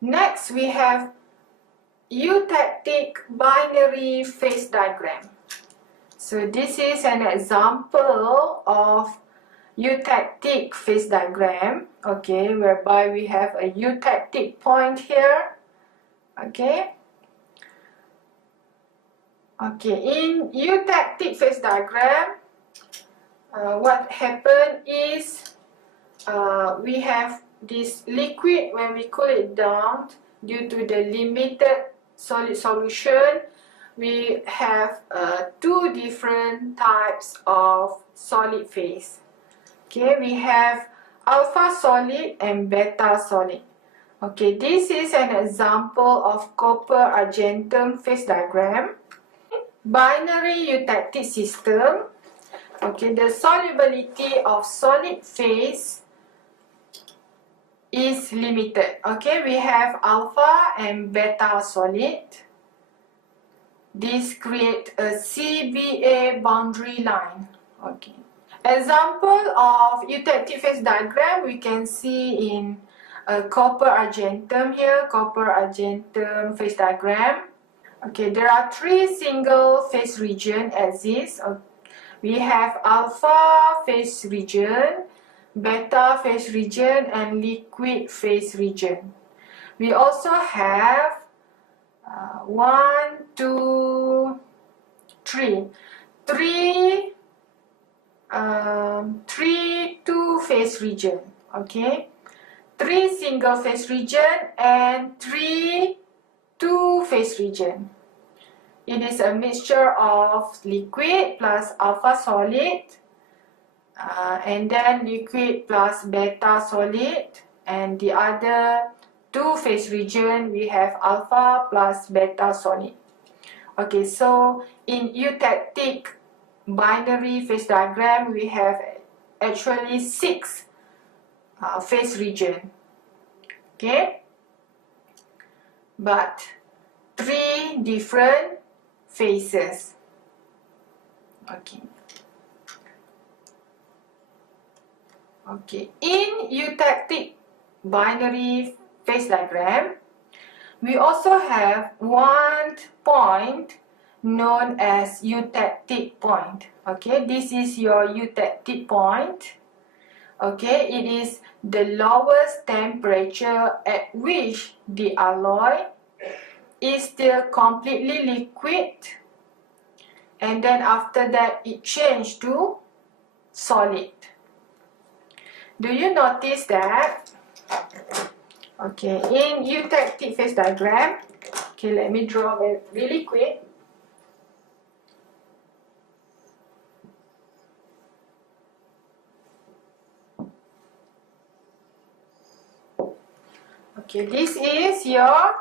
Next, we have eutectic binary phase diagram. So this is an example of eutectic phase diagram, okay, whereby we have a eutectic point here, okay. In eutectic phase diagram, what happened is we have this liquid. When we cool it down, due to the limited solid solution, we have two different types of solid phase. Okay, we have alpha solid and beta solid. Okay, this is an example of copper argentum phase diagram. Binary eutectic system. Okay, the solubility of solid phase is limited. Okay, we have alpha and beta solid. This creates a CBA boundary line. Okay. Example of eutectic phase diagram we can see in copper argentum here, copper argentum phase diagram. Okay, there are three single phase region exist. We have alpha phase region, beta phase region, and liquid phase region. We also have 3 two-phase region, okay, 3 single phase region and 3 two-phase region. It is a mixture of liquid plus alpha solid, and then liquid plus beta solid, and the other two-phase region we have alpha plus beta solid. Okay, so in eutectic binary phase diagram we have actually 6 phase region, okay, but 3 different phases. Okay, in eutectic binary phase diagram we also have one point known as eutectic point. Okay, this is your eutectic point. Okay, it is the lowest temperature at which the alloy is still completely liquid, and then after that it changed to solid. Do you notice that? Okay, in eutectic phase diagram, okay, let me draw it really quick. Okay, this is your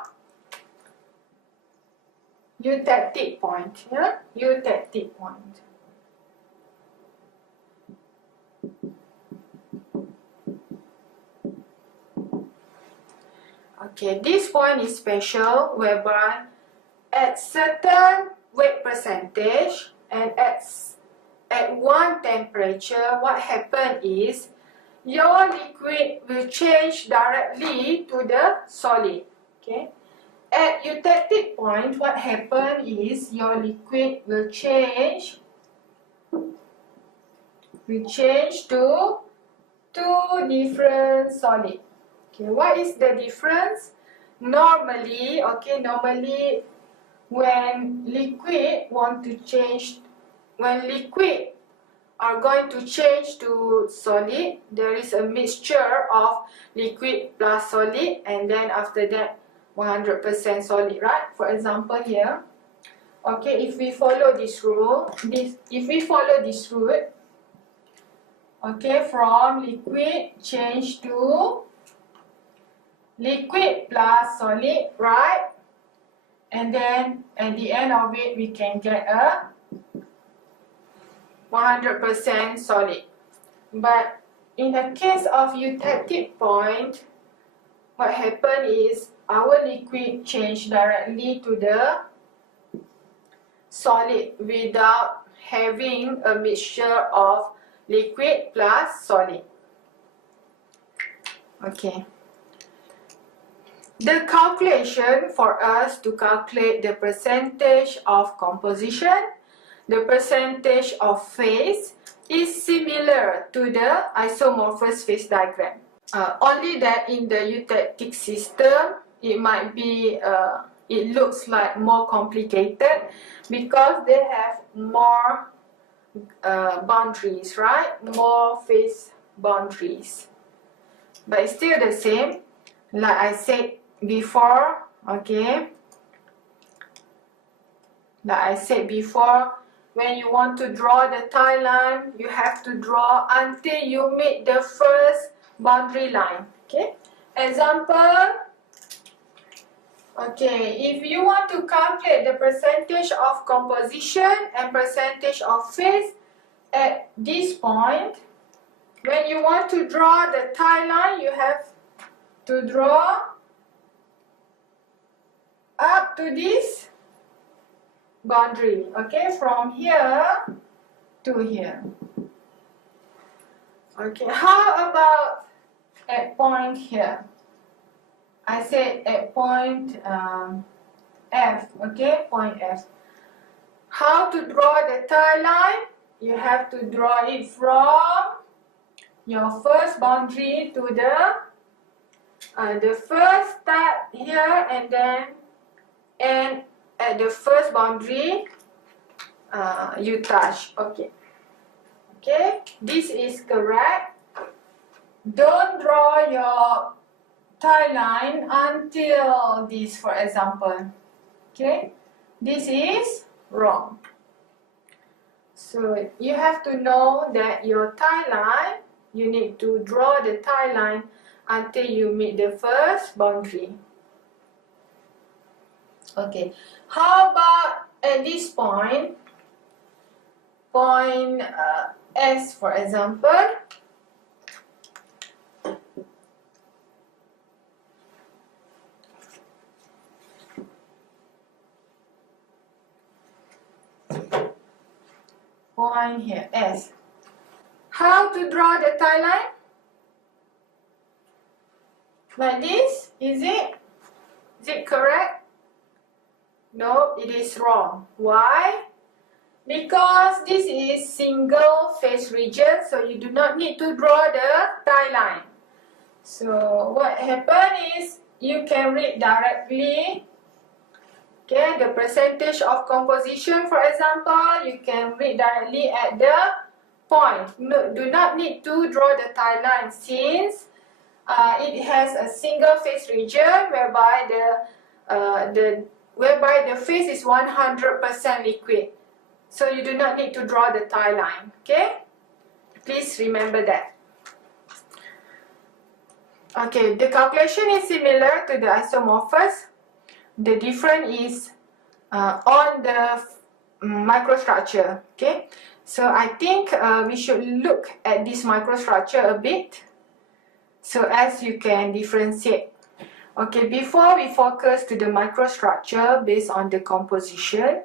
eutectic point, yeah? Eutectic point. Okay, this point is special, whereby at certain weight percentage and at one temperature, what happens is your liquid will change directly to the solid. Okay, at eutectic point, what happens is your liquid will change to two different solids. Okay, what is the difference? Normally, when liquid are going to change to solid, there is a mixture of liquid plus solid, and then after that 100% solid, right? For example here, okay, if we follow this rule, okay, from liquid change to liquid plus solid, right? And then at the end of it we can get a 100% solid. But in the case of eutectic point, what happens is our liquid change directly to the solid without having a mixture of liquid plus solid. Okay. The calculation for us to calculate the percentage of composition, the percentage of phase, is similar to the isomorphous phase diagram. Only that in the eutectic system, it might be, it looks like more complicated because they have more boundaries, right? More phase boundaries. But it's still the same, like I said before, okay? Like I said before, when you want to draw the tie line, you have to draw until you meet the first boundary line, okay? Example, okay, if you want to calculate the percentage of composition and percentage of phase at this point, when you want to draw the tie line, you have to draw up to this boundary, okay, from here to here. Okay, how about at point here? I said at point F, okay, point F. How to draw the tie line? You have to draw it from your first boundary to the first start here, and then end at the first boundary you touch. Okay. Okay, this is correct. Don't draw your tie line until this, for example. Okay, this is wrong. So you have to know that your tie line, you need to draw the tie line until you meet the first boundary. Okay, how about at this point, point S, for example. Point here, S. How to draw the tie line? Like this, is it? Is it correct? No, it is wrong. Why? Because this is single phase region, so you do not need to draw the tie line. So what happens is you can read directly, okay, the percentage of composition, for example, you can read directly at the point. No, do not need to draw the tie line since it has a single phase region whereby the phase is 100% liquid. So you do not need to draw the tie line, okay? Please remember that. Okay, the calculation is similar to the isomorphous. The difference is on the microstructure, okay? So I think we should look at this microstructure a bit so as you can differentiate. Okay, before we focus to the microstructure based on the composition,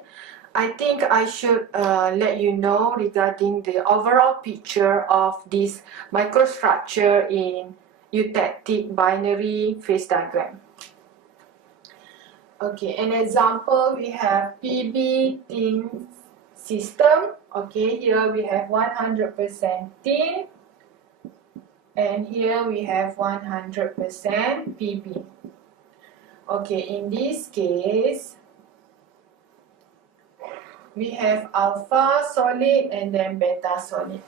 I think I should let you know regarding the overall picture of this microstructure in eutectic binary phase diagram. Okay, an example, we have PB tin system. Okay, here we have 100% tin, and here we have 100% PB. Okay, in this case, we have alpha solid and then beta solid.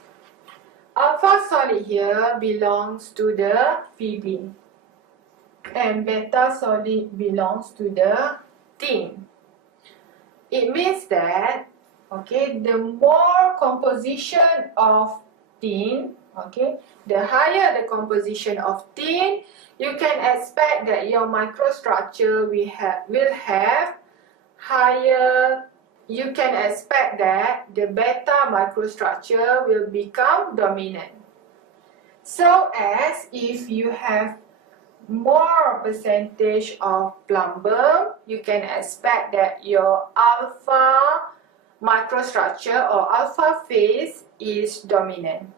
Alpha solid here belongs to the PB, and beta solid belongs to the tin. It means that, okay, the more composition of tin, okay, the higher the composition of tin, you can expect that your microstructure will have higher. You can expect that the beta microstructure will become dominant. So as if you have more percentage of plumbum, you can expect that your alpha microstructure or alpha phase is dominant.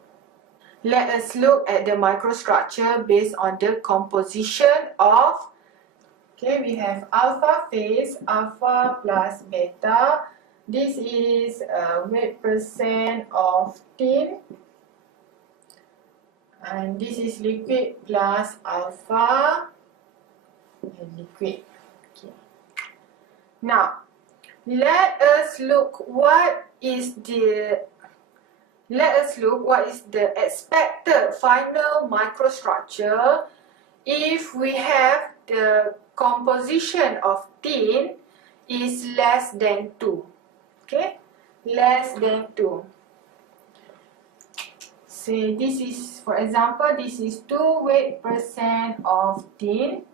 Let us look at the microstructure based on the composition of Okay, we have alpha phase, alpha plus beta. This is weight percent of tin. And this is liquid plus alpha and liquid. Okay. Now, let us look what is the expected final microstructure if we have the composition of tin is less than 2. Okay, less than 2. Say this is, for example, this is 2 weight percent of tin.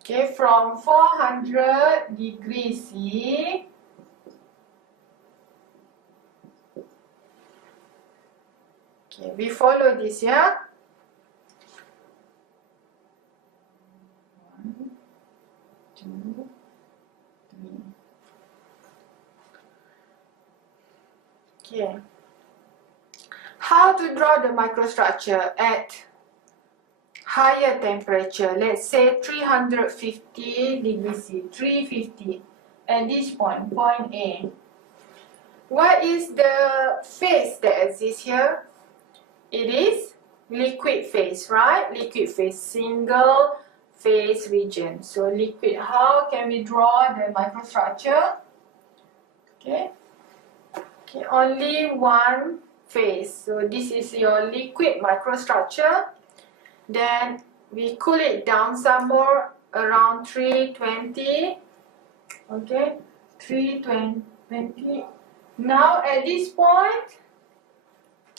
Okay, from 400 degrees C, okay, we follow this, yeah? 1, 2, 3. Okay. How to draw the microstructure at higher temperature? Let's say 350 degrees C, 350 at this point, point A. What is the phase that exists here? It is liquid phase, right? Liquid phase, single phase region. So liquid, how can we draw the microstructure? Okay. Okay, only one phase. So this is your liquid microstructure. Then we cool it down some more around 320. Okay, 320. Now at this point,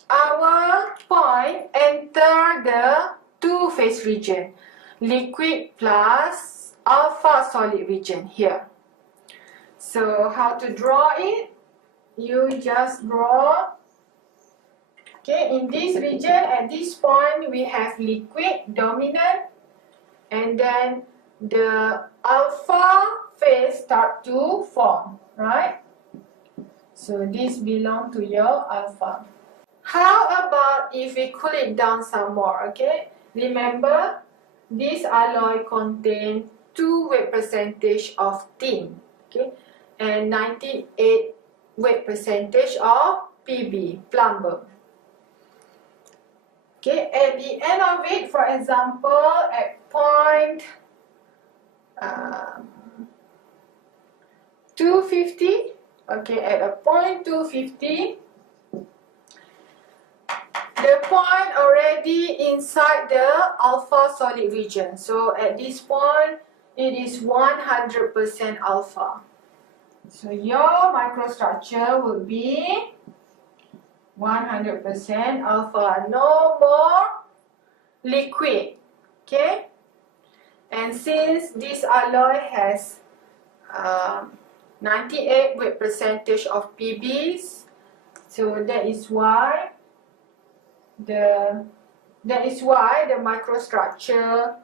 our point enter the two-phase region, liquid plus alpha solid region here. So how to draw it? You just draw. Okay, in this region, at this point, we have liquid dominant, and then the alpha phase start to form, right? So this belong to your alpha. How about if we cool it down some more, okay? Remember, this alloy contains 2 weight percentage of tin, okay? And 98 weight percentage of Pb, plumber. Okay, at the end of it, for example, at point 250, okay, at a point 250, the point already inside the alpha solid region. So at this point, it is 100% alpha. So your microstructure will be 100% alpha, no more liquid, okay? And since this alloy has 98 weight percentage of PBs, so that is why the microstructure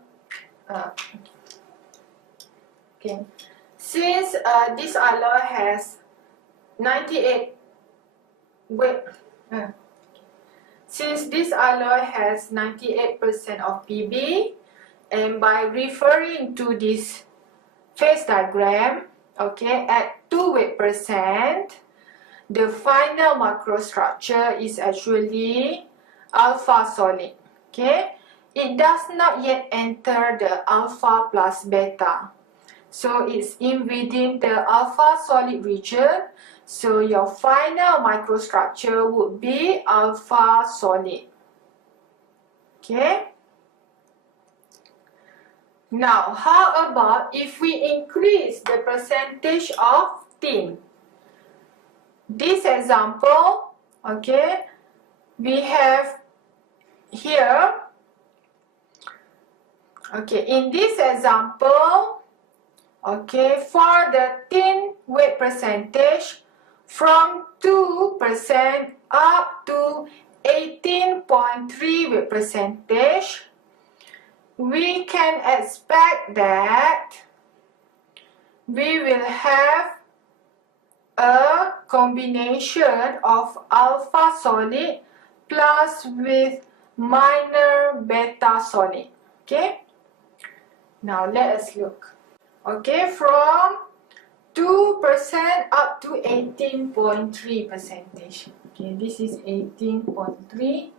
okay. Since this alloy has 98 weight. Since this alloy has 98% of Pb, and by referring to this phase diagram, okay, at 2 weight percent, the final microstructure is actually alpha solid, okay? It does not yet enter the alpha plus beta. So it's in within the alpha solid region. So your final microstructure would be alpha solid. Okay? Now, how about if we increase the percentage of tin? This example, okay, we have here, okay, in this example, okay, for the tin weight percentage, from 2% up to 18.3 weight percentage, we can expect that we will have a combination of alpha solid plus with minor beta solid. Okay, now let us look. Okay, from 2% up to 18.3%. Okay, this is 18.3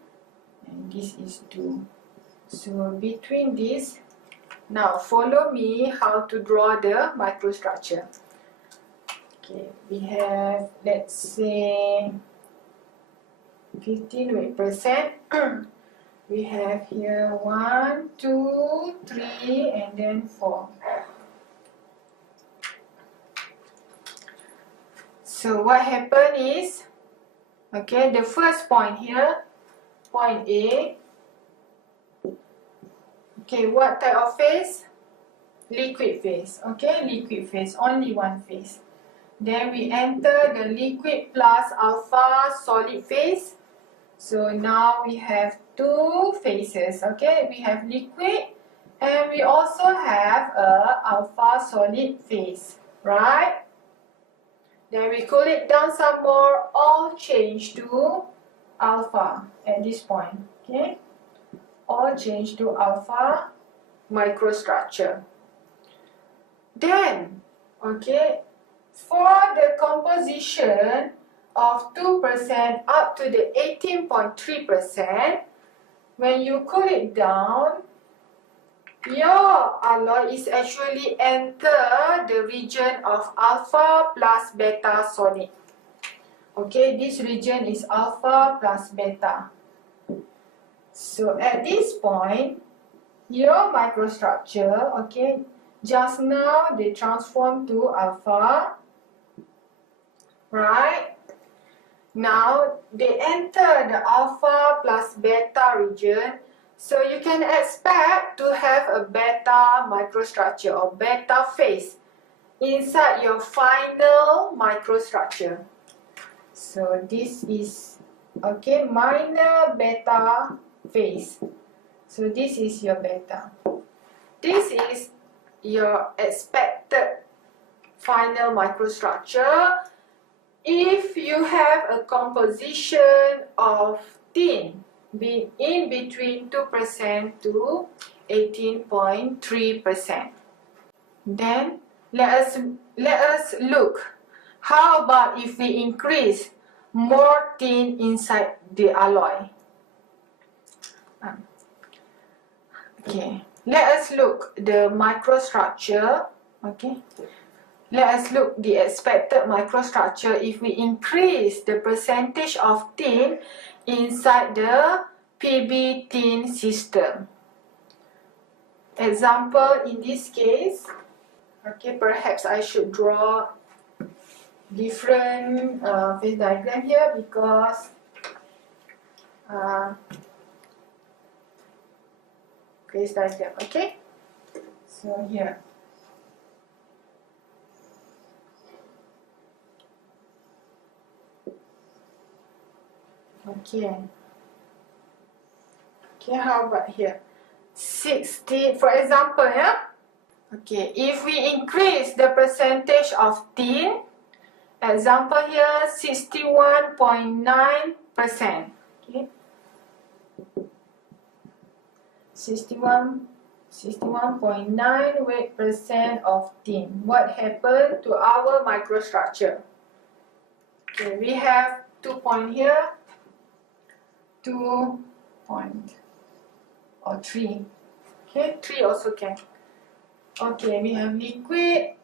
and this is 2. So between these, now follow me how to draw the microstructure. Okay, we have, let's say, 15 weight percent. We have here 1, 2, 3, and then 4. So what happened is, okay, the first point here, point A. Okay, what type of phase? Liquid phase. Okay, liquid phase, only one phase. Then we enter the liquid plus alpha solid phase. So now we have two phases. Okay, we have liquid and we also have a alpha solid phase, right? Then we cool it down some more, all change to alpha at this point. Okay, all change to alpha microstructure. Then, okay, for the composition of 2% up to the 18.3%, when you cool it down, your alloy is actually enter the region of alpha plus beta solid. Okay, this region is alpha plus beta. So at this point, your microstructure, okay, just now they transform to alpha, right? Now they enter the alpha plus beta region. So you can expect to have a beta microstructure or beta phase inside your final microstructure. So this is, okay, minor beta phase. So this is your beta. This is your expected final microstructure if you have a composition of tin in between 2% to 18.3%. Then let us look. How about if we increase more tin inside the alloy? Okay, let us look the microstructure. Okay, let us look the expected microstructure if we increase the percentage of tin inside the PB tin system. Example in this case, okay, perhaps I should draw different phase diagram here because phase diagram, okay? So here. Okay. Okay, how about here? 60, for example, yeah? Okay, if we increase the percentage of tin, example here, 61.9%. Okay. 61.9 weight percent of tin. What happened to our microstructure? Okay, we have 2 point here, 2 point or 3. Okay, 3 also can. Okay, we have liquid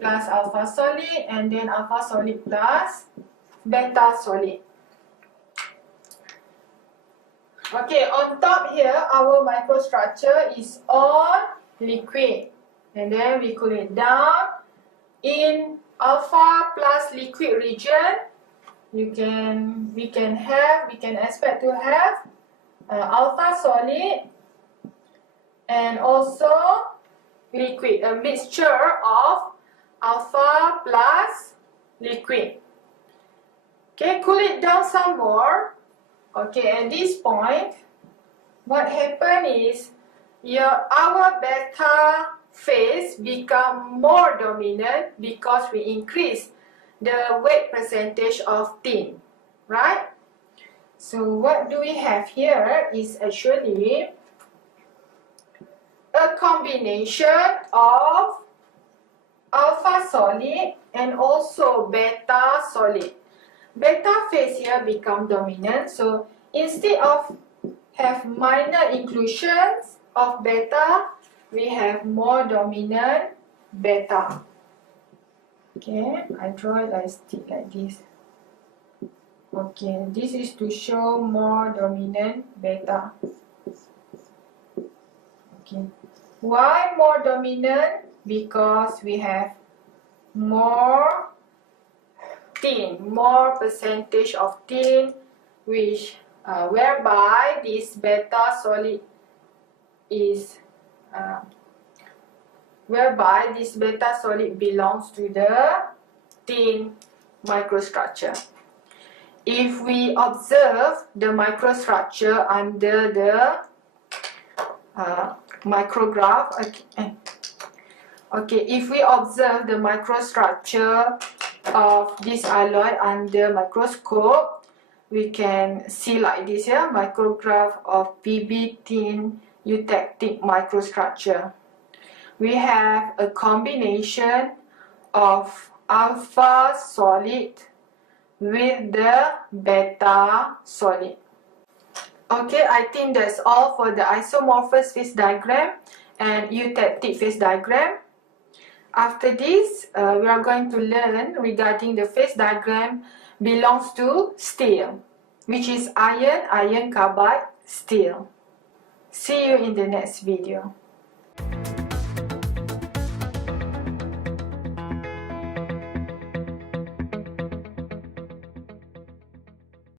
plus alpha solid, and then alpha solid plus beta solid. Okay, on top here, our microstructure is all liquid. And then we cool it down. In alpha plus liquid region, we can expect to have alpha solid and also liquid, a mixture of alpha plus liquid. Okay, cool it down some more. Okay, at this point, what happened is our beta phase become more dominant because we increase the weight percentage of tin, right? So what do we have here is actually a combination of alpha solid and also beta solid. Beta phase here become dominant, so instead of have minor inclusions of beta, we have more dominant beta. Okay, I draw it like stick like this. Okay, this is to show more dominant beta. Okay, why more dominant? Because we have more tin, more percentage of tin, which whereby this beta solid is belongs to the tin microstructure. If we observe the microstructure under the micrograph, if we observe the microstructure of this alloy under microscope, we can see like this here, micrograph of PB tin eutectic microstructure. We have a combination of alpha solid with the beta solid. Okay, I think that's all for the isomorphous phase diagram and eutectic phase diagram. After this, we are going to learn regarding the phase diagram belongs to steel, which is iron carbide, steel. See you in the next video.